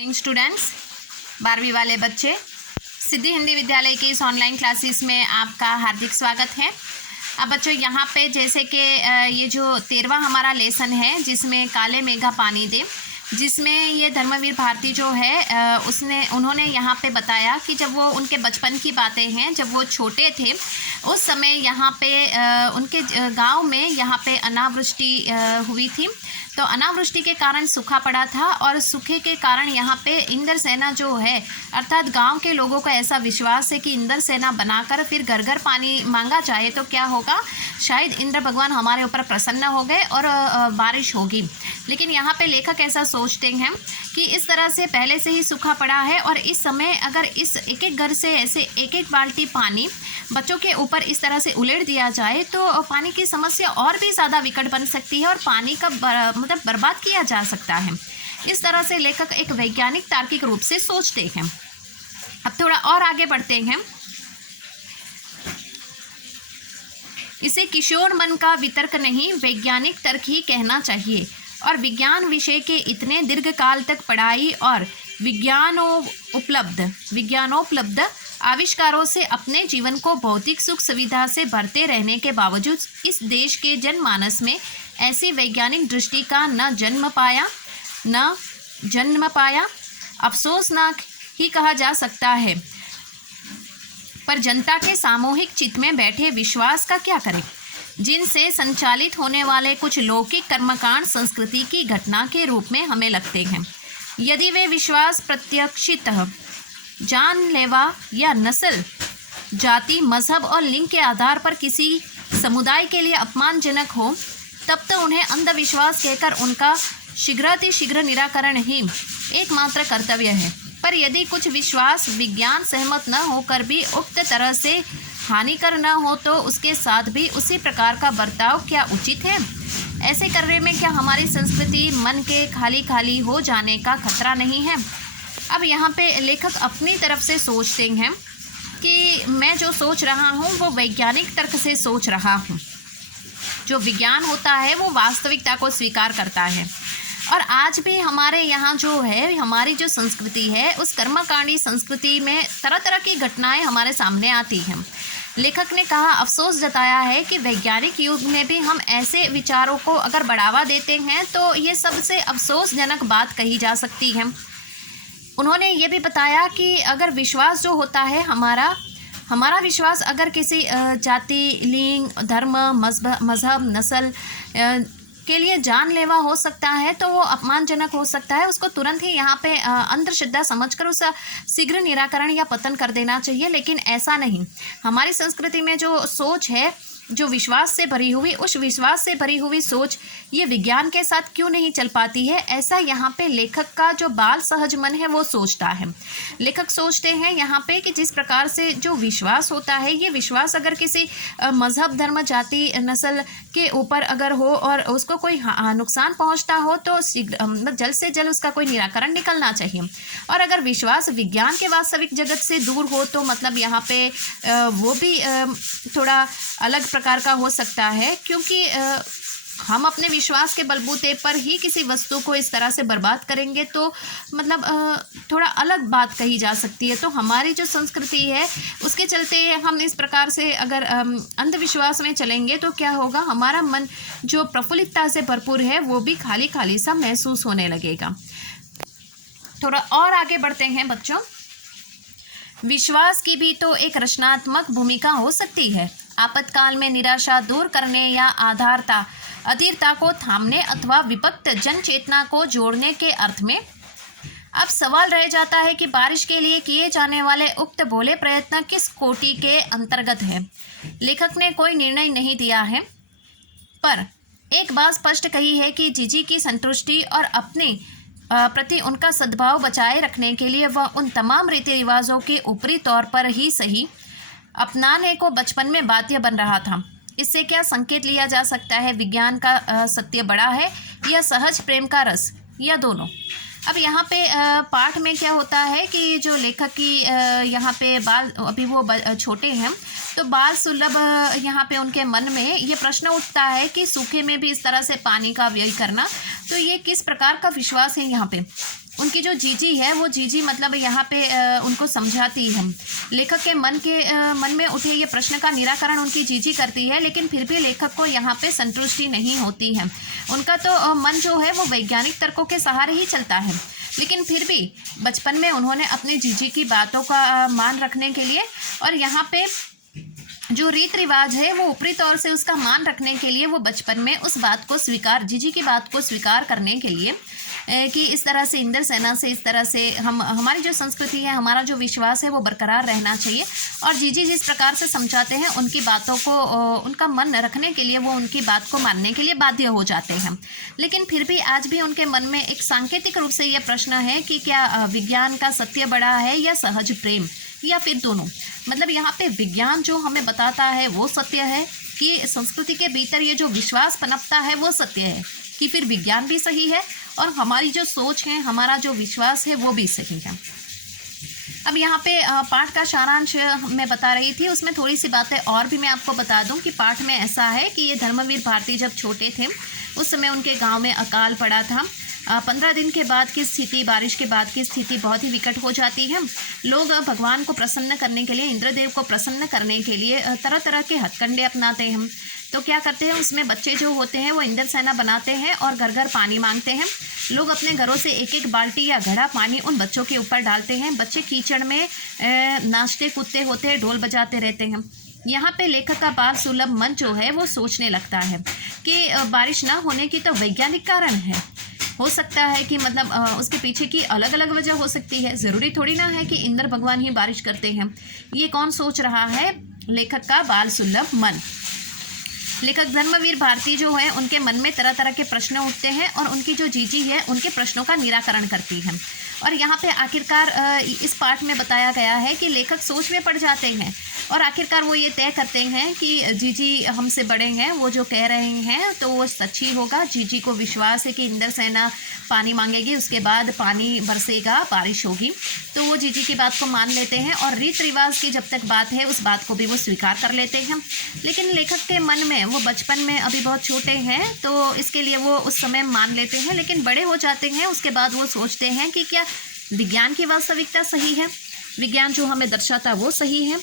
Morning students, 12वीं वाले बच्चे, सिद्धि हिंदी विद्यालय के इस ऑनलाइन क्लासेस में आपका हार्दिक स्वागत है। अब बच्चों यहाँ पे जैसे कि ये जो 13वां हमारा लेसन है जिसमें काले मेघा पानी दे, जिसमें ये धर्मवीर भारती जो है उन्होंने यहाँ पे बताया कि जब वो उनके बचपन की बातें हैं, जब वो छोटे थे उस समय यहाँ पे उनके गांव में यहाँ पे अनावृष्टि हुई थी। तो अनावृष्टि के कारण सूखा पड़ा था और सूखे के कारण यहाँ पे इंद्र सेना जो है अर्थात गांव के लोगों का ऐसा विश्वास है कि इंद्र सेना बनाकर फिर घर घर पानी मांगा जाए तो क्या होगा, शायद इंद्र भगवान हमारे ऊपर प्रसन्न हो गए और बारिश होगी। लेकिन यहाँ पे लेखक ऐसा सोचते हैं कि इस तरह से पहले से ही सूखा पड़ा है और इस समय अगर इस एक एक घर से ऐसे एक एक बाल्टी पानी बच्चों के ऊपर इस तरह से उलेट दिया जाए तो पानी की समस्या और भी ज़्यादा विकट बन सकती है और पानी का मतलब बर्बाद किया जा सकता है। इस तरह से लेखक एक वैज्ञानिक तार्किक रूप से सोचते हैं। अब थोड़ा और आगे बढ़ते हैं। इसे किशोर मन का वितर्क नहीं, वैज्ञानिक तर्क ही कहना चाहिए और विज्ञान विषय के इतने दीर्घकाल तक पढ़ाई और विज्ञानोपलब्ध आविष्कारों से अपने जीवन को भौतिक सुख सुविधा से भरते रहने के बावजूद इस देश के जनमानस में ऐसी वैज्ञानिक दृष्टि का न जन्म पाया, अफसोसनाक ही कहा जा सकता है। पर जनता के सामूहिक चित्त में बैठे विश्वास का क्या करें, जिनसे संचालित होने वाले कुछ लौकिक कर्मकांड संस्कृति की घटना के रूप में हमें लगते हैं। यदि वे विश्वास प्रत्यक्षितः जानलेवा या नस्ल, जाति, मजहब और लिंग के आधार पर किसी समुदाय के लिए अपमानजनक हो, तब तो उन्हें अंधविश्वास कहकर उनका शीघ्रातिशीघ्र निराकरण ही एकमात्र कर्तव्य है। पर यदि कुछ विश्वास विज्ञान सहमत न होकर भी उक्त तरह से हानिकर न हो तो उसके साथ भी उसी प्रकार का बर्ताव क्या उचित है? ऐसे करने में क्या हमारी संस्कृति मन के खाली खाली हो जाने का खतरा नहीं है? अब यहाँ पे लेखक अपनी तरफ से सोचते हैं कि मैं जो सोच रहा हूँ वो वैज्ञानिक तर्क से सोच रहा हूँ। जो विज्ञान होता है वो वास्तविकता को स्वीकार करता है और आज भी हमारे यहाँ जो है हमारी जो संस्कृति है उस कर्मकांडी संस्कृति में तरह तरह की घटनाएं हमारे सामने आती हैं। लेखक ने कहा, अफसोस जताया है कि वैज्ञानिक युग में भी हम ऐसे विचारों को अगर बढ़ावा देते हैं तो ये सबसे अफसोसजनक बात कही जा सकती है। उन्होंने ये भी बताया कि अगर विश्वास जो होता है हमारा विश्वास अगर किसी जाति, लिंग, धर्म, मजहब, नस्ल के लिए जानलेवा हो सकता है तो वो अपमानजनक हो सकता है। उसको तुरंत ही यहाँ पे अंधश्रद्धा समझकर उसका शीघ्र निराकरण या पतन कर देना चाहिए, लेकिन ऐसा नहीं। हमारी संस्कृति में जो सोच है, जो विश्वास से भरी हुई, उस विश्वास से भरी हुई सोच ये विज्ञान के साथ क्यों नहीं चल पाती है? ऐसा यहाँ पे लेखक का जो बाल सहज मन है वो सोचता है। लेखक सोचते हैं यहाँ पे कि जिस प्रकार से जो विश्वास होता है, ये विश्वास अगर किसी मजहब, धर्म, जाति, नस्ल के ऊपर अगर हो और उसको कोई नुकसान पहुँचता हो तो जल्द से जल्द उसका कोई निराकरण निकलना चाहिए। और अगर विश्वास विज्ञान के वास्तविक जगत से दूर हो तो मतलब यहाँ पे वो भी थोड़ा अलग प्रकार का हो सकता है, क्योंकि हम अपने विश्वास के बलबूते पर ही किसी वस्तु को इस तरह से बर्बाद करेंगे तो मतलब थोड़ा अलग बात कही जा सकती है। तो हमारी जो संस्कृति है उसके चलते हम इस प्रकार से अगर अंधविश्वास में चलेंगे तो क्या होगा, हमारा मन जो प्रफुल्लितता से भरपूर है वो भी खाली खाली सा महसूस होने लगेगा। थोड़ा और आगे बढ़ते हैं बच्चों। विश्वास की भी तो एक रचनात्मक भूमिका हो सकती है। आपातकाल में निराशा दूर करने या अधीरता को थामने अथवा विभक्त जन चेतना को जोड़ने के अर्थ में। अब सवाल रह जाता है कि बारिश के लिए किए जाने वाले उक्त भोले प्रयत्न किस कोटि के अंतर्गत है। लेखक ने कोई निर्णय नहीं दिया है, पर एक बात स्पष्ट कही है कि जीजी की संतुष्टि और अपने प्रति उनका सद्भाव बचाए रखने के लिए वह उन तमाम रीति रिवाजों के ऊपरी तौर पर ही सही अपनाने को बचपन में बाध्य बन रहा था। इससे क्या संकेत लिया जा सकता है, विज्ञान का सत्य बड़ा है या सहज प्रेम का रस, या दोनों? अब यहाँ पे पाठ में क्या होता है कि जो लेखक की यहाँ पे बाल अभी वो छोटे हैं तो बाल सुलभ यहाँ पे उनके मन में ये प्रश्न उठता है कि सूखे में भी इस तरह से पानी का व्यय करना, तो ये किस प्रकार का विश्वास है यहाँ पे। उनकी जो जीजी है वो जीजी मतलब यहाँ पे उनको समझाती है। लेखक के मन में उठे ये प्रश्न का निराकरण उनकी जीजी करती है, लेकिन फिर भी लेखक को यहाँ पे संतुष्टि नहीं होती है। उनका तो मन जो है वो वैज्ञानिक तर्कों के सहारे ही चलता है, लेकिन फिर भी बचपन में उन्होंने अपनी जीजी की बातों का मान रखने के लिए और यहाँ पे जो रीत रिवाज है वो ऊपरी तौर से उसका मान रखने के लिए वो बचपन में उस बात को जीजी की बात को स्वीकार करने के लिए कि इस तरह से इंद्रसेना से इस तरह से हमारी जो संस्कृति है, हमारा जो विश्वास है वो बरकरार रहना चाहिए, और जीजी जिस प्रकार से समझाते हैं उनकी बातों को उनका मन रखने के लिए वो उनकी बात को मानने के लिए बाध्य हो जाते हैं। लेकिन फिर भी आज भी उनके मन में एक सांकेतिक रूप से यह प्रश्न है कि क्या विज्ञान का सत्य बड़ा है या सहज प्रेम, या फिर दोनों। मतलब यहाँ पे विज्ञान जो हमें बताता है वो सत्य है कि संस्कृति के भीतर ये जो विश्वास पनपता है वो सत्य है, कि फिर विज्ञान भी सही है और हमारी जो सोच है, हमारा जो विश्वास है वो भी सही है। अब यहाँ पे पाठ का सारांश मैं बता रही थी, उसमें थोड़ी सी बातें और भी मैं आपको बता दूं कि पाठ में ऐसा है कि ये धर्मवीर भारती जब छोटे थे उस समय उनके गांव में अकाल पड़ा था। 15 दिन के बाद की स्थिति, बारिश के बाद की स्थिति बहुत ही विकट हो जाती है। लोग भगवान को प्रसन्न करने के लिए, इंद्रदेव को प्रसन्न करने के लिए तरह तरह के हथकंडे अपनाते हैं। तो क्या करते हैं, उसमें बच्चे जो होते हैं वो इंद्रसेना बनाते हैं और घर घर पानी मांगते हैं। लोग अपने घरों से एक एक बाल्टी या घड़ा पानी उन बच्चों के ऊपर डालते हैं। बच्चे कीचड़ में नाचते कूदते होते हैं, ढोल बजाते रहते हैं। यहाँ पे लेखक का बाल सुलभ मन जो है वो सोचने लगता है कि बारिश ना होने की तो वैज्ञानिक कारण है। हो सकता है कि मतलब उसके पीछे की अलग अलग वजह हो सकती है, ज़रूरी थोड़ी ना है कि इंद्र भगवान ही बारिश करते हैं। ये कौन सोच रहा है? लेखक का बाल सुलभ मन। लेखक धर्मवीर भारती जो है उनके मन में तरह तरह के प्रश्न उठते हैं और उनकी जो जीजी है उनके प्रश्नों का निराकरण करती है। और यहाँ पे आखिरकार इस पाठ में बताया गया है कि लेखक सोच में पड़ जाते हैं और आखिरकार वो ये तय करते हैं कि जीजी हमसे बड़े हैं, वो जो कह रहे हैं तो वो सच ही होगा। जीजी को विश्वास है कि इंद्रसेना पानी मांगेगी, उसके बाद पानी बरसेगा, बारिश होगी। तो वो जीजी की बात को मान लेते हैं और रीत रिवाज की जब तक बात है उस बात को भी वो स्वीकार कर लेते हैं। लेकिन लेखक के मन में, वो बचपन में अभी बहुत छोटे हैं तो इसके लिए वो उस समय मान लेते हैं, लेकिन बड़े हो जाते हैं उसके बाद वो सोचते हैं कि क्या विज्ञान की वास्तविकता सही है, विज्ञान जो हमें दर्शाता वो सही है,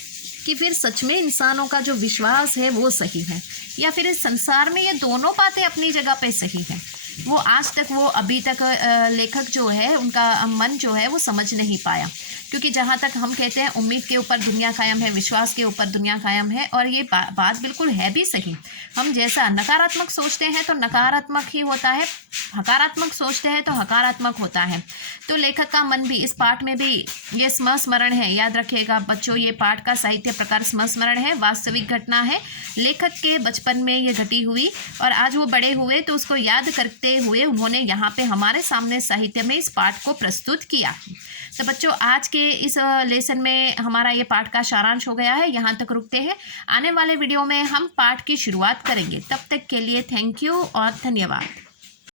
कि फिर सच में इंसानों का जो विश्वास है वो सही है, या फिर इस संसार में ये दोनों बातें अपनी जगह पे सही है। वो आज तक, वो अभी तक लेखक जो है उनका मन जो है वो समझ नहीं पाया, क्योंकि जहाँ तक हम कहते हैं उम्मीद के ऊपर दुनिया कायम है, विश्वास के ऊपर दुनिया कायम है, और ये बात बिल्कुल है भी सही। हम जैसा नकारात्मक सोचते हैं तो नकारात्मक ही होता है, हकारात्मक सोचते हैं तो हकारात्मक होता है। तो लेखक का मन भी इस पाठ में भी ये स्मरण है। याद रखिएगा बच्चों, ये पाठ का साहित्य प्रकार स्मरण है, वास्तविक घटना है, लेखक के बचपन में ये घटी हुई और आज वो बड़े हुए तो उसको याद करते हुए उन्होंने यहाँ पे हमारे सामने साहित्य में इस पाठ को प्रस्तुत किया। तो बच्चों, आज के इस लेसन में हमारा ये पाठ का सारांश हो गया है, यहाँ तक रुकते हैं। आने वाले वीडियो में हम पाठ की शुरुआत करेंगे। तब तक के लिए थैंक यू और धन्यवाद।